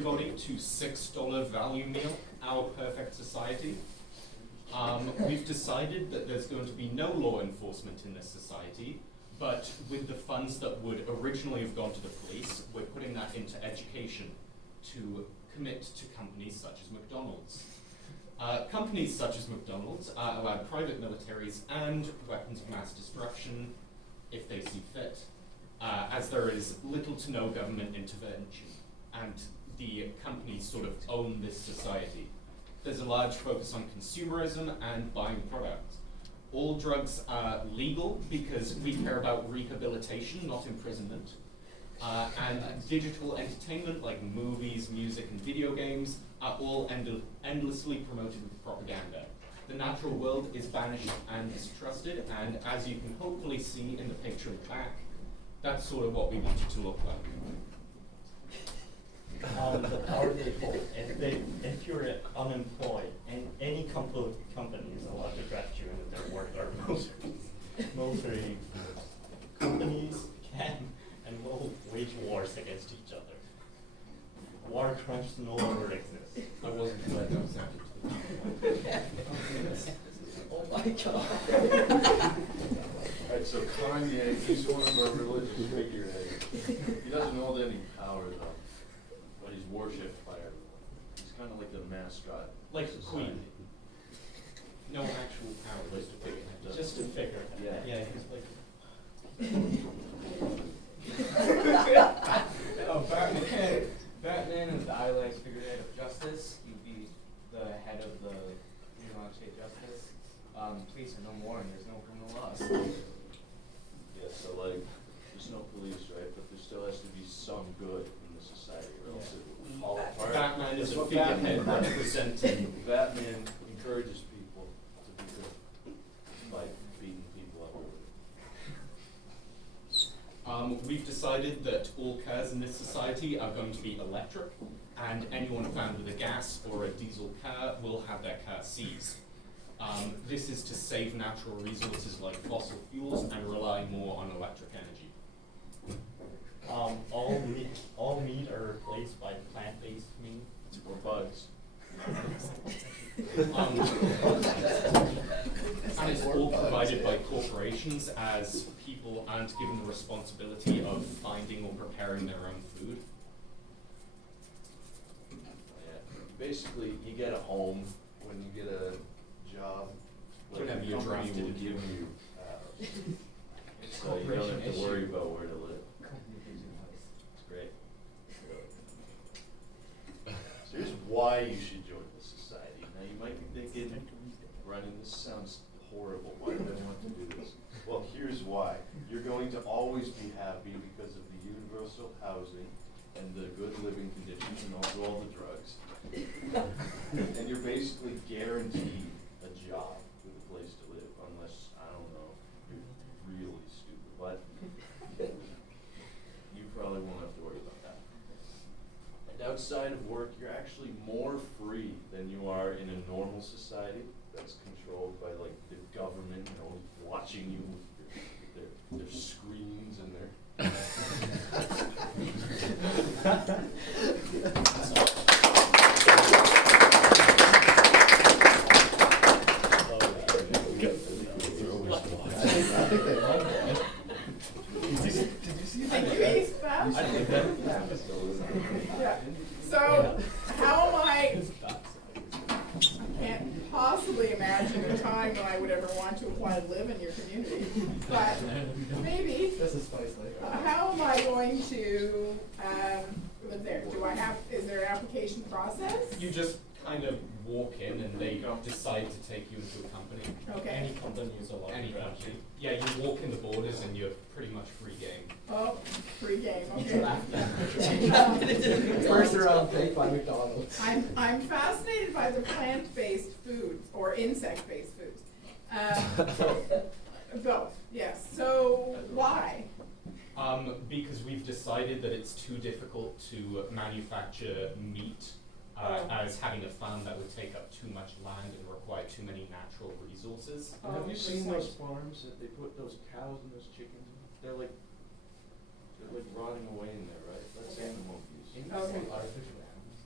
everybody to $6 value meal, Our Perfect Society. We've decided that there's going to be no law enforcement in this society, but with the funds that would originally have gone to the police, we're putting that into education to commit to companies such as McDonald's. Companies such as McDonald's allow private militaries and weapons of mass destruction if they see fit, as there is little to no government intervention, and the companies sort of own this society. There's a large focus on consumerism and buying products. All drugs are legal because we care about rehabilitation, not imprisonment. And digital entertainment like movies, music, and video games are all endlessly promoted with propaganda. The natural world is banished and mistrusted, and as you can hopefully see in the picture at the back, that's sort of what we want it to look like. The power they hold. If you're unemployed, and any company is allowed to draft you into their work or military companies can and will wage wars against each other. War crimes no longer exist. I wasn't glad that was Oh my God. Alright, so Kanye, he's one of our religious figureheads. He doesn't hold any power though, but he's worshipped by everyone. He's kind of like the mascot. like of the society. Queen. No actual power, just a figurehead. Just a figure. Yeah. He's like. Oh, Batman is the idolized figurehead of justice. He'd be the head of the United States Justice. Police are no more, and there's no criminal laws. Yeah, so like, there's no police, right? But there still has to be some good in the society, or else it will fall apart. Batman is That's a what figurehead Batman representing. Batman encourages people to be good by beating people up. We've decided that all cars in this society are going to be electric, and anyone found with a gas or a diesel car will have their car seized. This is to save natural resources like fossil fuels and rely more on electric energy. All meat are replaced by plant-based meat. Or bugs. And it's all provided by corporations, as people aren't given the responsibility of finding or preparing their own food. Yeah. Basically, you get a home when you get a job. Like Whenever the you're company drafted will into give it. you, so you don't have to worry about where to live. It's great. Really. So here's why you should join the society. Now you might be thinking, Brennan, this sounds horrible. Why do I want to do this? Well, here's why. You're going to always be happy because of the universal housing and the good living conditions and also all the drugs. And you're basically guaranteed a job with a place to live, unless, I don't know, you're really stupid. But you probably won't have to worry about that. And outside of work, you're actually more free than you are in a normal society that's controlled by like the government, you know, watching you with their screens and their Yeah. So, how am I can't possibly imagine a time when I would ever want to apply to live in your community, but maybe. This is spice later. How am I going to live there? Is there an application process? You just kind of walk in and they decide to take you into a company. Okay. Any company is allowed Any to draft company. you. Yeah, you walk in the borders and you're pretty much free game. Oh, free game, okay. First round pick by McDonald's. I'm fascinated by the plant-based foods or insect-based foods. Both, yes. So why? Because we've decided that it's too difficult to manufacture meat as having a farm that would take up too much land and require too many natural resources. Have you good seen point. those farms that they put those cows and those chickens in? They're like rotting away in there, right? That's Okay. animal abuse. Okay. Artificial animals.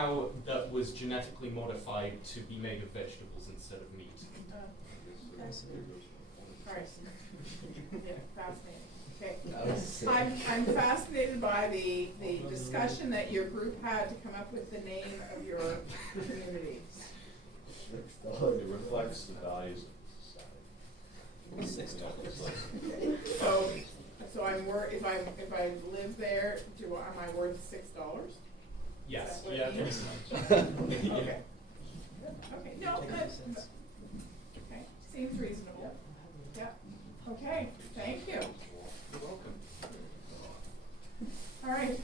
cow that was genetically modified to be made of vegetables instead of meat. Alright. Yeah, fascinating. Okay. That was sick. I'm fascinated by the discussion that your group had to come up with the name of your community. It reflects the values of society. $6. So I'm if I live there, am I worth $6? Yes, Is that what yeah, it pretty means? much. Okay. Okay, no, that's, okay, seems reasonable. Yeah, okay, thank you. You're welcome. All right,